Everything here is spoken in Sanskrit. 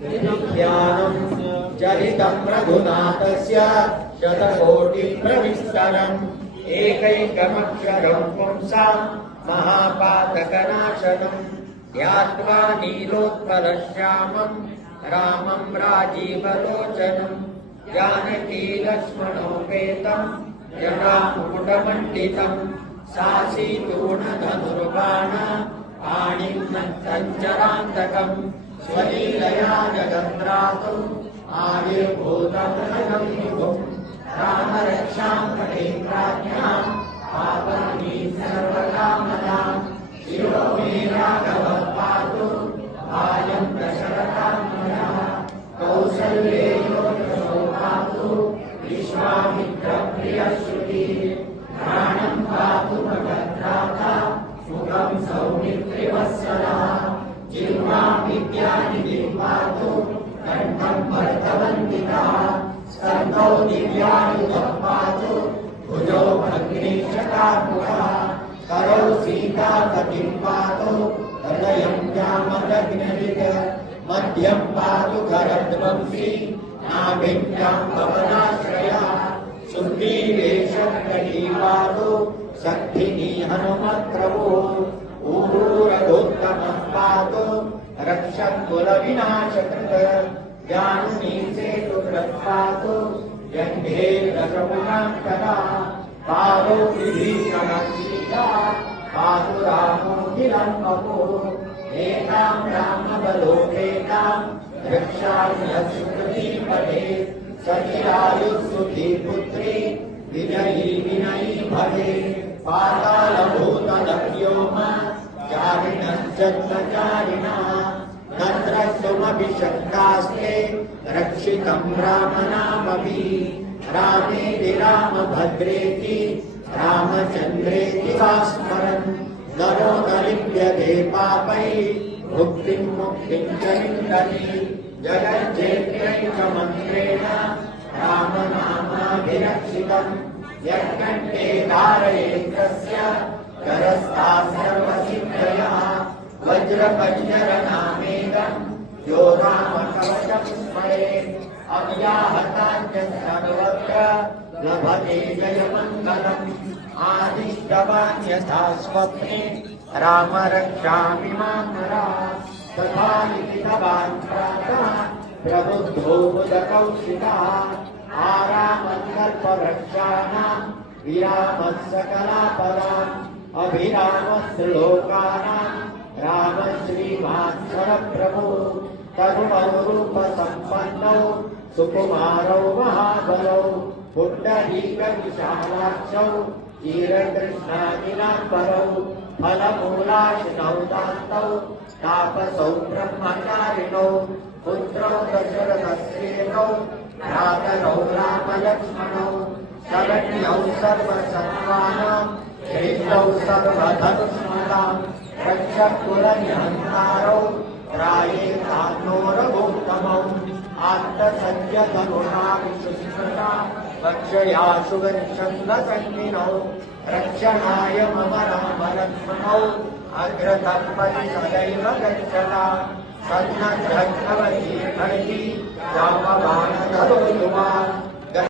ध्यानं चरितं रघुनाथस्य शतकोटिप्रविस्तरम् एकैकमक्षरं पुंसां महापातकनाशनम् ध्यात्वा नीलोत्पलश्यामं रामं राजीवलोचनं जानकी लक्ष्मणोपेतं जटामुकुटमण्डितं सासीतूणधनुर्बाण पाणिन्नञ्जरान्तकम् स्वलीलया जगद्रातु आविर्भूतं नगं राम रक्षां पठेन्द्राज्ञां पावनी सर्वकामनां शिरो मे राघवः पातु आयं दशरथां मनः कौसल्येयो यशो पातु विश्वामित्रप्रियश्रुतिः प्राणं पातु भगद्भ्राता मुखं सौमित्रिवत्सलः जिह्वां विद्यानिधिं पातु कण्ठं भरतवन्दितः स्कन्धौ दिव्यायुधं पातु भुजौ भग्नीशकार्मुकः करौ सीतापतिं पातु हृदयं जामदग्निविद मध्यं पातु करध्वंसी नाभिं जाम्बवनाश्रयः सुग्रीवेशङ्करी पातु सद्धिनी हनुमत्प्रभुः ऊरू रघोत्तमः पातु रक्षकुलविनाशकृत् जानुनी सेतुकृत् पातु जह्ने रसमुखान्तरा पादौ विभीषणः सीता पातु रामोऽखिलं वपुः एतां रामबलोपेतां रक्षाम्यः सुकृतिपदे सचिरायुः पुत्री विजयी विनयी भवे पातालभूतलव्योम चारिणश्चत्वारिणः तत्रस्तुमभिषक्तास्ते रक्षितं रामनामभिः रामेति रामभद्रेति रामचन्द्रेति वा स्मरन् नरोदलिप्यते पापैः मुक्तिं मुक्तिं च विन्दति जगज्जेत्रैकमन्त्रेण रामनामाभिरक्षितम् यत्कण्ठे धारयेत् तस्य करस्तात् सर्वसिद्धयः वज्रपञ्जरनामेदं यो रामकवचं स्मरेत् अव्याहताञ्च सर्वत्र लभते जयमङ्गलम् आदिष्टवान् यथा स्वप्ने राम रक्षामि मां नराः तथा लिखितवान् प्रातः प्रबुद्धो बुधकौशिकः आरामकल्पवृक्षाणां विरामः सकलापदाम् अभिरामस्त्रिलोकानां राम श्रीवात्सरप्रभुः तरुणौ रूपसम्पन्नौ सुकुमारौ महाबलौ पुण्डरीकविशालाक्षौ क्षीरकृष्णादिनाम्बरौ फलमूलाशिनौ दान्तौ तापसौ ब्रह्मचारिणौ पुत्रौ दशरथस्येकौ भ्रातरौ रामलक्ष्मणौ शरण्यौ सर्वसत्त्वानां क्षेत्रौ सर्वधनुष्मतां रक्षकुलनिहन्तारौ त्रायेतान्नो रघुत्तमौ आत्तसंज्ञतनुना विशुश्रुता वक्षयाशु गच्छन्दसन्निनौ रक्षणाय मम रामलक्ष्मणौ अग्रतः सदैव गच्छता सन्नद्रग्भवती हरिः रामवा